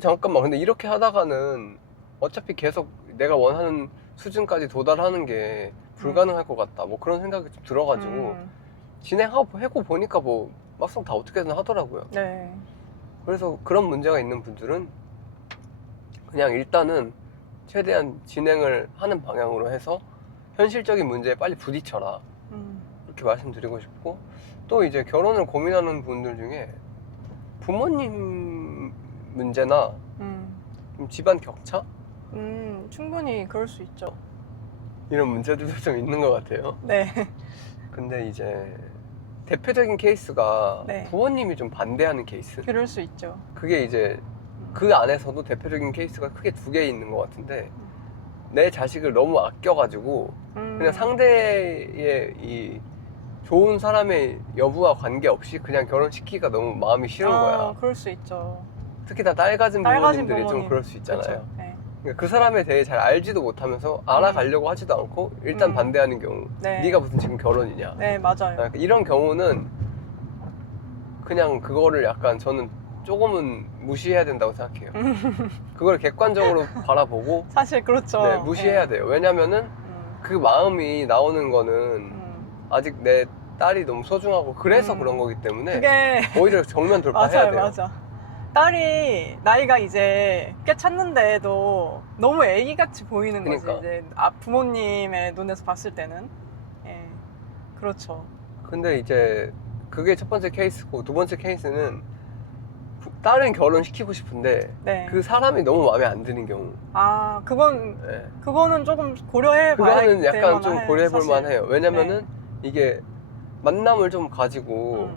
잠깐만, 근데 이렇게 하다가는 어차피 계속 내가 원하는 수준까지 도달하는 게 불가능할 것 같다. 뭐 그런 생각이 좀 들어가지고 진행하고 해고 보니까 뭐 막상 다 어떻게든 하더라고요. 네. 그래서 그런 문제가 있는 분들은 그냥 일단은 최대한 진행을 하는 방향으로 해서 현실적인 문제에 빨리 부딪혀라. 이렇게 말씀드리고 싶고, 또 이제 결혼을 고민하는 분들 중에 부모님 문제나 좀 집안 격차? 충분히 그럴 수 있죠. 이런 문제들도 좀 있는 것 같아요. 네. 근데 이제 대표적인 케이스가 네. 부모님이 좀 반대하는 케이스? 그럴 수 있죠. 그게 이제 그 안에서도 대표적인 케이스가 크게 두 개 있는 것 같은데, 내 자식을 너무 아껴가지고 그냥 상대의 이 좋은 사람의 여부와 관계없이 그냥 결혼시키기가 너무 마음이 싫은 거야. 그럴 수 있죠. 특히 다 딸 가진 딸 가진 부모님들이 좀 부모님. 그럴 수 있잖아요. 그쵸? 네. 그러니까 그 사람에 대해 잘 알지도 못하면서 알아가려고 하지도 않고 일단 반대하는 경우. 네. 네가 무슨 지금 결혼이냐. 네, 맞아요. 그러니까 이런 경우는 그냥 그거를 약간 저는 조금은 무시해야 된다고 생각해요. 그걸 객관적으로 바라보고 사실 그렇죠. 네, 무시해야 돼요. 왜냐면은 그 마음이 나오는 거는 아직 내 딸이 너무 소중하고 그래서 그런 거기 때문에 그게 오히려 정면 돌파해야 맞아요, 돼요. 맞아. 딸이 나이가 이제 꽤 찼는데도 너무 애기같이 보이는 거지. 그러니까. 이제 부모님의 눈에서 봤을 때는. 예, 그렇죠. 근데 이제 그게 첫 번째 케이스고, 두 번째 케이스는 딸은 결혼시키고 싶은데 네. 그 사람이 너무 마음에 안 드는 경우. 그거는 네. 조금 고려해 봐야 그거는 될 약간 좀 만해요, 고려해 볼 사실. 만해요. 왜냐면은 네. 이게 만남을 좀 가지고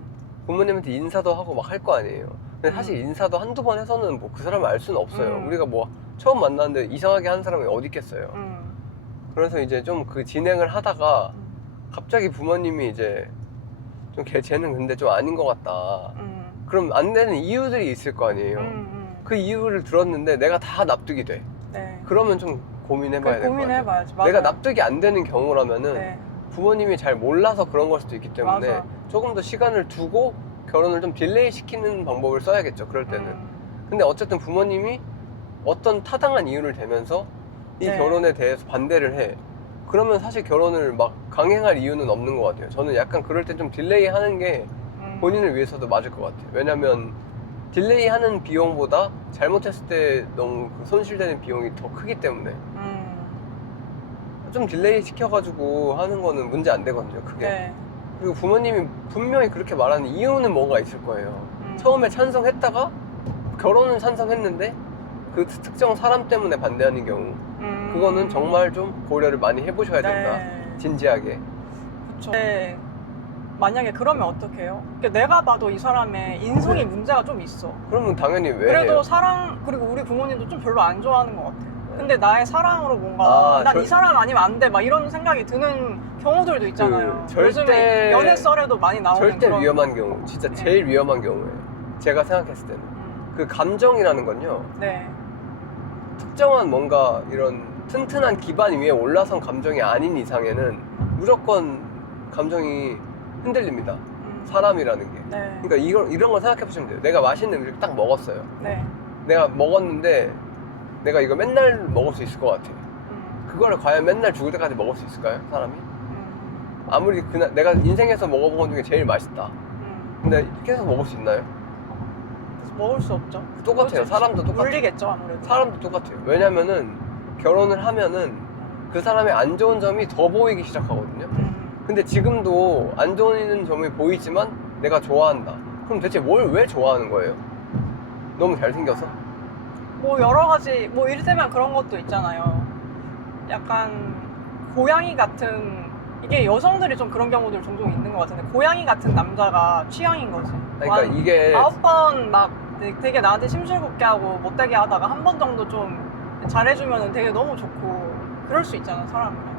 부모님한테 인사도 하고 막 할 거 아니에요. 근데 사실 인사도 한두 번 해서는 뭐 그 사람을 알 수는 없어요. 우리가 뭐 처음 만났는데 이상하게 한 사람이 어디 있겠어요. 그래서 이제 좀 그 진행을 하다가 갑자기 부모님이 이제 좀 쟤는 근데 좀 아닌 것 같다. 그럼 안 되는 이유들이 있을 거 아니에요. 그 이유를 들었는데 내가 다 납득이 돼. 네. 그러면 좀 고민해봐야 될 것 같아요. 고민해봐야지. 내가 맞아요. 납득이 안 되는 경우라면은 네. 부모님이 잘 몰라서 그런 걸 수도 있기 때문에 맞아. 조금 더 시간을 두고 결혼을 좀 딜레이 시키는 방법을 써야겠죠, 그럴 때는. 근데 어쨌든 부모님이 어떤 타당한 이유를 대면서 이 네. 결혼에 대해서 반대를 해. 그러면 사실 결혼을 막 강행할 이유는 없는 것 같아요. 저는 약간 그럴 때 좀 딜레이 하는 게 본인을 위해서도 맞을 것 같아요. 왜냐면 딜레이 하는 비용보다 잘못했을 때 너무 그 손실되는 비용이 더 크기 때문에 좀 딜레이 시켜가지고 하는 거는 문제 안 되거든요, 크게. 네. 그리고 부모님이 분명히 그렇게 말하는 이유는 뭔가 있을 거예요. 처음에 찬성했다가 결혼은 찬성했는데 그 특정 사람 때문에 반대하는 경우, 그거는 정말 좀 고려를 많이 해보셔야 된다. 네. 진지하게. 그쵸. 네. 만약에 그러면 어떡해요? 그러니까 내가 봐도 이 사람의 인성이 문제가 좀 있어. 그러면 당연히 왜 그래도 해요? 그리고 우리 부모님도 좀 별로 안 좋아하는 것 같아. 근데 나의 사랑으로 뭔가 난 이 사람 아니면 안 돼 막 이런 생각이 드는 경우들도 있잖아요. 요즘에 연애 썰에도 많이 나오는 절대 그런... 위험한 경우, 진짜 제일 위험한 경우예요. 제가 생각했을 때는 그 감정이라는 건요, 네. 특정한 뭔가 이런 튼튼한 기반 위에 올라선 감정이 아닌 이상에는 무조건 감정이 흔들립니다. 사람이라는 게. 네. 그러니까 이런 걸 생각해 보시면 돼요. 내가 맛있는 음식 딱 먹었어요. 네. 내가 먹었는데 내가 이거 맨날 먹을 수 있을 것 같아. 그거를 과연 맨날 죽을 때까지 먹을 수 있을까요, 사람이? 아무리 내가 인생에서 먹어본 것 중에 제일 맛있다. 근데 계속 먹을 수 있나요? 먹을 수 없죠. 똑같아요. 사람도 똑같아요. 물리겠죠, 아무래도. 사람도 똑같아요. 왜냐면은 결혼을 하면은 그 사람의 안 좋은 점이 더 보이기 시작하거든요. 근데 지금도 안 좋은 점이 보이지만 내가 좋아한다. 그럼 대체 왜 좋아하는 거예요? 너무 잘생겨서? 뭐 여러 가지, 뭐 이를테면 그런 것도 있잖아요. 약간 고양이 같은, 이게 여성들이 좀 그런 경우들 종종 있는 것 같은데, 고양이 같은 남자가 취향인 거지. 그러니까 이게 9번 막 되게 나한테 심술궂게 하고 못되게 하다가 한 번 정도 좀 잘해주면 되게 너무 좋고 그럴 수 있잖아, 사람이랑.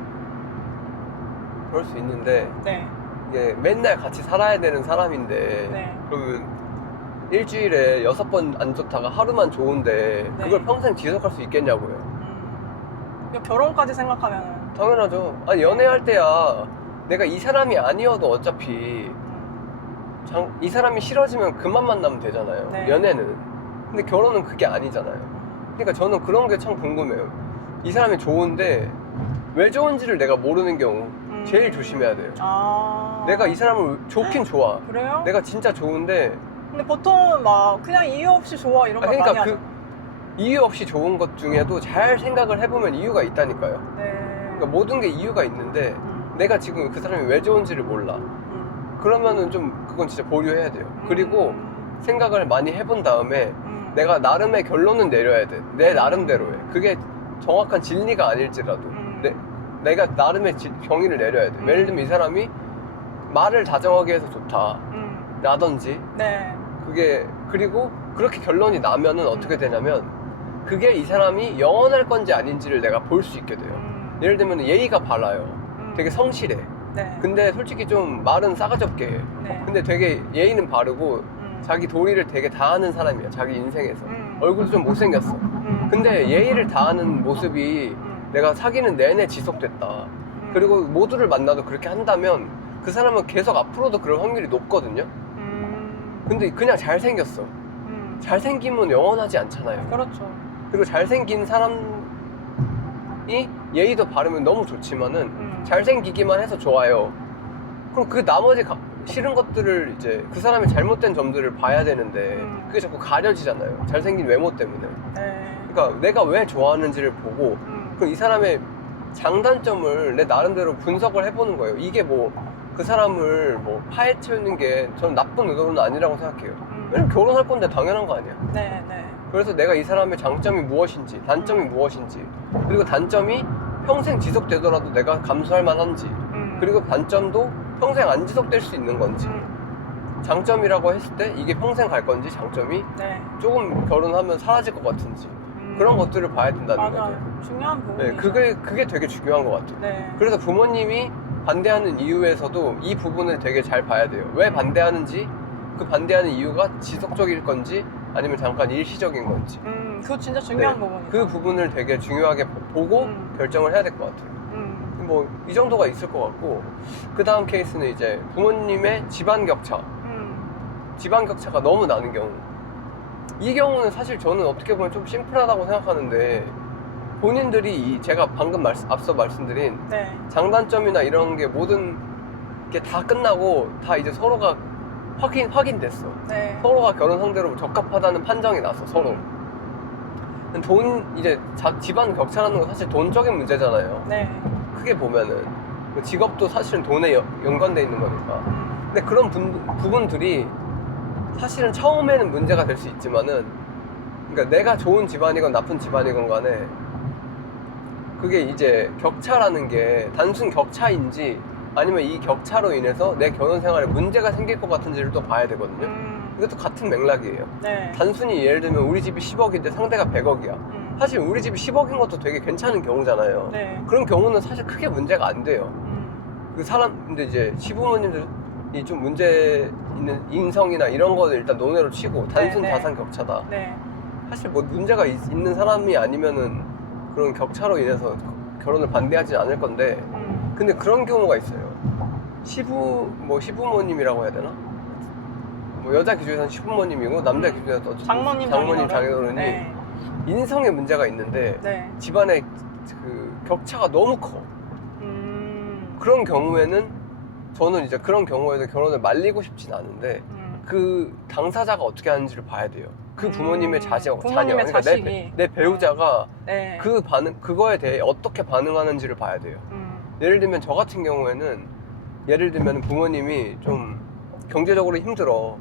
그럴 수 있는데 네. 이게 맨날 같이 살아야 되는 사람인데 네. 그러면 일주일에 6번 안 좋다가 하루만 좋은데 네. 그걸 평생 지속할 수 있겠냐고요. 결혼까지 생각하면 당연하죠. 아니 연애할 때야 내가 이 사람이 아니어도 어차피 이 사람이 싫어지면 그만 만나면 되잖아요. 네. 연애는. 근데 결혼은 그게 아니잖아요. 그러니까 저는 그런 게 참 궁금해요. 이 사람이 좋은데 왜 좋은지를 내가 모르는 경우 제일 조심해야 돼요. 내가 이 사람을 좋긴 좋아. 그래요? 내가 진짜 좋은데 근데 보통은 막 그냥 이유 없이 좋아 이런 거 많이 그러니까 하죠. 이유 없이 좋은 것 중에도 잘 생각을 해보면 이유가 있다니까요. 네. 그러니까 모든 게 이유가 있는데 내가 지금 그 사람이 왜 좋은지를 몰라. 그러면은 좀 그건 진짜 보류해야 돼요. 그리고 생각을 많이 해본 다음에 내가 나름의 결론은 내려야 돼. 내 나름대로의. 그게 정확한 진리가 아닐지라도 내가 나름의 경위를 내려야 돼. 예를 들면 이 사람이 말을 다정하게 해서 좋다 라든지 네. 그게 그리고 그렇게 결론이 나면은 어떻게 되냐면 그게 이 사람이 영원할 건지 아닌지를 내가 볼 수 있게 돼요. 예를 들면 예의가 바라요. 되게 성실해. 네. 근데 솔직히 좀 말은 싸가지 없게 해. 네. 근데 되게 예의는 바르고 자기 도리를 되게 다하는 사람이야. 자기 인생에서. 얼굴도 좀 못생겼어. 근데 예의를 다하는 모습이 내가 사귀는 내내 지속됐다. 그리고 모두를 만나도 그렇게 한다면 그 사람은 계속 앞으로도 그럴 확률이 높거든요. 근데 그냥 잘생겼어. 잘생김은 영원하지 않잖아요. 그렇죠. 그리고 잘생긴 사람이 예의도 바르면 너무 좋지만은 잘생기기만 해서 좋아요. 그럼 그 나머지 싫은 것들을 이제 그 사람의 잘못된 점들을 봐야 되는데 그게 자꾸 가려지잖아요. 잘생긴 외모 때문에. 네. 그러니까 내가 왜 좋아하는지를 보고 그럼 이 사람의 장단점을 내 나름대로 분석을 해보는 거예요. 이게 뭐 그 사람을 뭐 파헤치는 게 저는 나쁜 의도는 아니라고 생각해요. 왜냐면 결혼할 건데 당연한 거 아니야. 네. 네. 그래서 내가 이 사람의 장점이 무엇인지 단점이 무엇인지 그리고 단점이 평생 지속되더라도 내가 감수할 만한지 그리고 단점도 평생 안 지속될 수 있는 건지 장점이라고 했을 때 이게 평생 갈 건지 장점이 네. 조금 결혼하면 사라질 것 같은지 그런 것들을 봐야 된다는 거죠. 맞아요. 중요한 부분이죠. 네, 그게 되게 중요한 것 같아요. 네. 그래서 부모님이 반대하는 이유에서도 이 부분을 되게 잘 봐야 돼요. 왜 반대하는지 그 반대하는 이유가 지속적일 건지 아니면 잠깐 일시적인 건지 그거 진짜 중요한 네, 부분이죠. 그 부분을 되게 중요하게 보고 결정을 해야 될 것 같아요. 뭐 이 정도가 있을 것 같고 그 다음 케이스는 이제 부모님의 집안 격차가 너무 나는 경우. 이 경우는 사실 저는 어떻게 보면 좀 심플하다고 생각하는데 본인들이 제가 방금 앞서 말씀드린 네. 장단점이나 이런 게 모든 게 다 끝나고 다 이제 서로가 확인됐어. 네. 서로가 결혼 상대로 적합하다는 판정이 났어. 서로. 이제 집안 격차라는 건 사실 돈적인 문제잖아요. 네. 크게 보면은 직업도 사실은 돈에 연관돼 있는 거니까. 근데 그런 부분들이 사실은 처음에는 문제가 될 수 있지만은 그러니까 내가 좋은 집안이건 나쁜 집안이건 간에 그게 이제 격차라는 게 단순 격차인지 아니면 이 격차로 인해서 내 결혼 생활에 문제가 생길 것 같은지를 또 봐야 되거든요. 이것도 같은 맥락이에요. 네. 단순히 예를 들면 우리 집이 10억인데 상대가 100억이야. 사실 우리 집이 10억인 것도 되게 괜찮은 경우잖아요. 네. 그런 경우는 사실 크게 문제가 안 돼요. 근데 이제 시부모님들이 좀 문제 있는 인성이나 이런 거는 일단 논외로 치고 단순 네, 네. 자산 격차다. 네. 사실 뭐 문제가 있는 사람이 아니면은 그런 격차로 인해서 결혼을 반대하진 않을 건데 근데 그런 경우가 있어요. 시부모님이라고 해야 되나? 뭐 여자 기준에서는 시부모님이고 남자 기준에서는 어쨌든 장모님, 장인어른이 네. 인성에 문제가 있는데 네. 집안의 그 격차가 너무 커. 그런 경우에는 저는 이제 그런 경우에도 결혼을 말리고 싶진 않은데 그 당사자가 어떻게 하는지를 봐야 돼요. 그 부모님의 자녀, 부모님의 그러니까 자식이. 내 배우자가 네. 그거에 대해 어떻게 반응하는지를 봐야 돼요. 예를 들면 저 같은 경우에는 예를 들면 부모님이 좀 경제적으로 힘들어.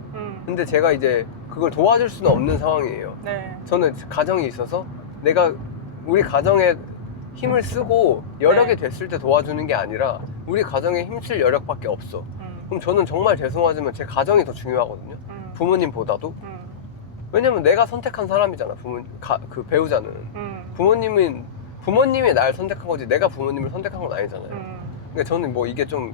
근데 제가 이제 그걸 도와줄 수는 없는 상황이에요. 네. 저는 가정이 있어서 내가 우리 가정에 힘을 쓰고 여력이 네. 됐을 때 도와주는 게 아니라 우리 가정에 힘쓸 여력밖에 없어. 그럼 저는 정말 죄송하지만 제 가정이 더 중요하거든요. 부모님보다도. 왜냐면 내가 선택한 사람이잖아. 그 배우자는. 부모님이 날 선택한 거지 내가 부모님을 선택한 건 아니잖아요. 그러니까 저는 뭐 이게 좀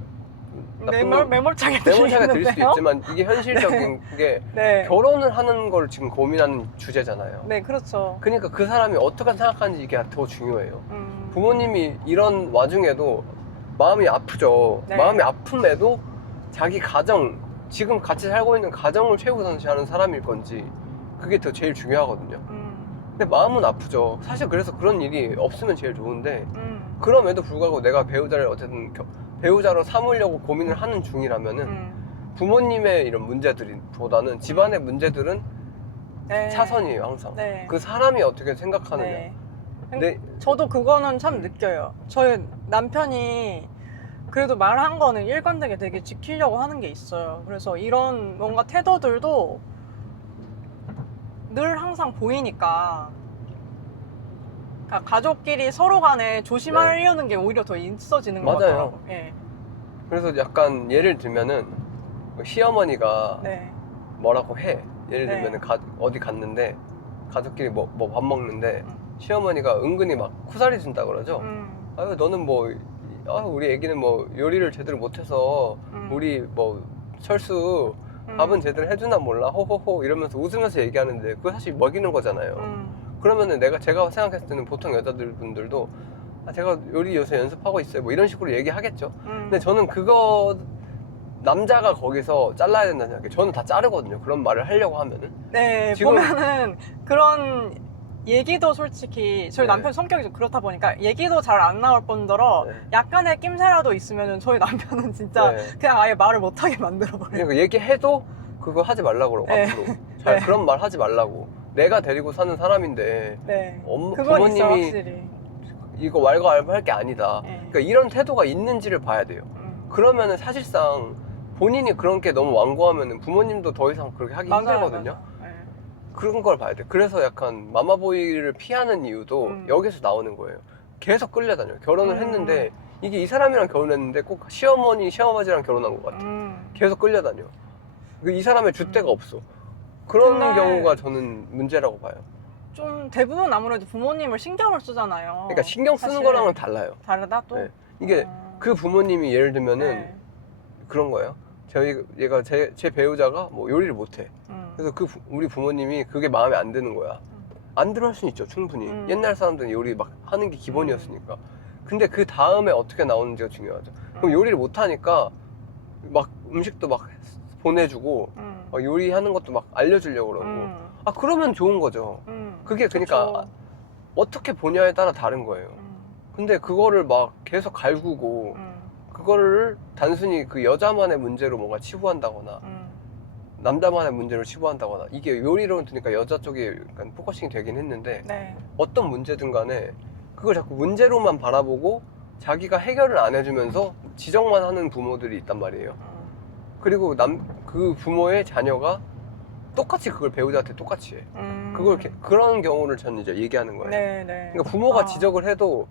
매몰차게 매몰차게 들릴 수도 들리는데요? 있지만 이게 현실적인 게 네. 결혼을 하는 걸 지금 고민하는 주제잖아요. 네, 그렇죠. 그러니까 그 사람이 어떻게 생각하는지 이게 더 중요해요. 부모님이 이런 와중에도 마음이 아프죠. 네. 마음이 아픔에도 자기 가정, 지금 같이 살고 있는 가정을 최우선시하는 사람일 건지 그게 더 제일 중요하거든요. 근데 마음은 아프죠. 사실 그래서 그런 일이 없으면 제일 좋은데 그럼에도 불구하고 내가 배우자를 어쨌든 배우자로 삼으려고 고민을 하는 중이라면은 부모님의 이런 문제들보다는 집안의 문제들은 네. 차선이에요, 항상. 네. 그 사람이 어떻게 생각하느냐. 네. 네. 저도 그거는 참 느껴요. 저희 남편이 그래도 말한 거는 일관되게 되게 지키려고 하는 게 있어요. 그래서 이런 뭔가 태도들도 늘 항상 보이니까, 그러니까 가족끼리 서로 간에 조심하려는 게 오히려 더 있어지는 것 맞아요. 같더라고요. 예. 그래서 약간 예를 들면은 시어머니가 네. 뭐라고 해. 예를 네. 들면은 어디 갔는데 가족끼리 뭐 밥 먹는데 음. 시어머니가 은근히 막 쿠사리 준다 그러죠. 아유 너는 뭐 우리 애기는 뭐 요리를 제대로 못해서 우리 뭐 철수 밥은 제대로 해주나 몰라 호호호 이러면서 웃으면서 얘기하는데 그거 사실 먹이는 거잖아요. 그러면은 제가 생각했을 때는 보통 여자분들도 제가 요리 요새 연습하고 있어요 뭐 이런 식으로 얘기하겠죠. 근데 저는 그거 남자가 거기서 잘라야 된다는 생각해요. 저는 다 자르거든요. 그런 말을 하려고 하면은. 네, 지금- 보면은 그런 얘기도 솔직히 저희 네. 남편 성격이 좀 그렇다 보니까 얘기도 잘 안 나올 뿐더러 네. 약간의 낌새라도 있으면은 저희 남편은 진짜 네. 그냥 아예 말을 못하게 만들어버려요. 그러니까 얘기해도 그거 하지 말라고 그러고 네. 앞으로 잘 네. 그런 말 하지 말라고. 내가 데리고 사는 사람인데 네, 그건 있어요 부모님이 확실히. 이거 왈가왈부 할 게 아니다. 네. 그러니까 이런 태도가 있는지를 봐야 돼요. 그러면은 사실상 본인이 그런 게 너무 완고하면은 부모님도 더 이상 그렇게 하기 힘들거든요. 맞아요. 네. 그런 걸 봐야 돼. 그래서 약간 마마보이를 피하는 이유도 여기서 나오는 거예요. 계속 끌려다녀요. 결혼을 했는데 이게 이 사람이랑 결혼했는데 꼭 시어머니, 시어머니랑 결혼한 것 같아. 계속 끌려다녀. 이 사람의 줏대가 없어. 그런 근데- 경우가 저는 문제라고 봐요. 좀 대부분 아무래도 부모님을 신경을 쓰잖아요. 그러니까 신경 쓰는 사실 거랑은 달라요. 다르다 또? 네. 이게 그 부모님이 예를 들면은 네. 그런 거예요. 얘가 제 배우자가 뭐 요리를 못해. 그래서 우리 부모님이 그게 마음에 안 드는 거야. 안 들어 할 수는 있죠, 충분히. 옛날 사람들은 요리 막 하는 게 기본이었으니까. 근데 그 다음에 어떻게 나오는지가 중요하죠. 그럼 요리를 못 하니까 막 음식도 막 보내주고 막 요리하는 것도 막 알려주려고 그러고. 그러면 좋은 거죠. 그게 그러니까 그쵸. 어떻게 보냐에 따라 다른 거예요. 근데 그거를 막 계속 갈구고 그거를 단순히 그 여자만의 문제로 뭔가 치부한다거나 남자만의 문제로 치부한다거나 이게 요리로 드니까 여자 쪽에 약간 포커싱이 되긴 했는데 네. 어떤 문제든 간에 그걸 자꾸 문제로만 바라보고 자기가 해결을 안 해주면서 지적만 하는 부모들이 있단 말이에요. 그리고 그 부모의 자녀가 똑같이 그걸 배우자한테 똑같이 해. 그런 경우를 저는 이제 얘기하는 거예요. 네, 네. 그러니까 부모가 지적을 해도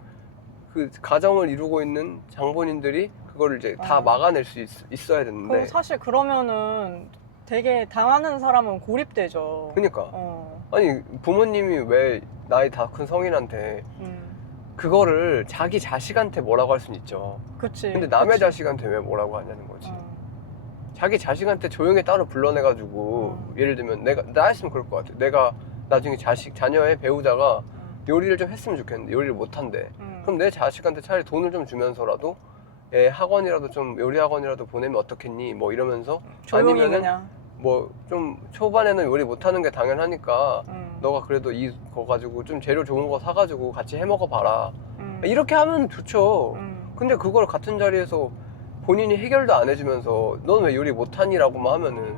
그 가정을 이루고 있는 장본인들이 그거를 이제 다 막아낼 수 있어야 되는데. 사실 그러면은 되게 당하는 사람은 고립되죠. 그러니까 어. 아니 부모님이 왜 나이 다 큰 성인한테 그거를 자기 자식한테 뭐라고 할 수는 있죠. 그치. 근데 남의 그치. 자식한테 왜 뭐라고 하냐는 거지. 어. 자기 자식한테 조용히 따로 불러내가지고 예를 들면 나 했으면 그럴 것 같아. 내가 나중에 자녀의 배우자가 요리를 좀 했으면 좋겠는데 요리를 못한대. 그럼 내 자식한테 차라리 돈을 좀 주면서라도 애 학원이라도 좀 요리 학원이라도 보내면 어떻겠니? 뭐 이러면서 조용히 아니면은 그냥. 뭐 좀 초반에는 요리 못하는 게 당연하니까 너가 그래도 이거 가지고 좀 재료 좋은 거 사가지고 같이 해 먹어봐라. 이렇게 하면 좋죠. 근데 그걸 같은 자리에서 본인이 해결도 안 해주면서 넌 왜 요리 못하니? 라고만 하면은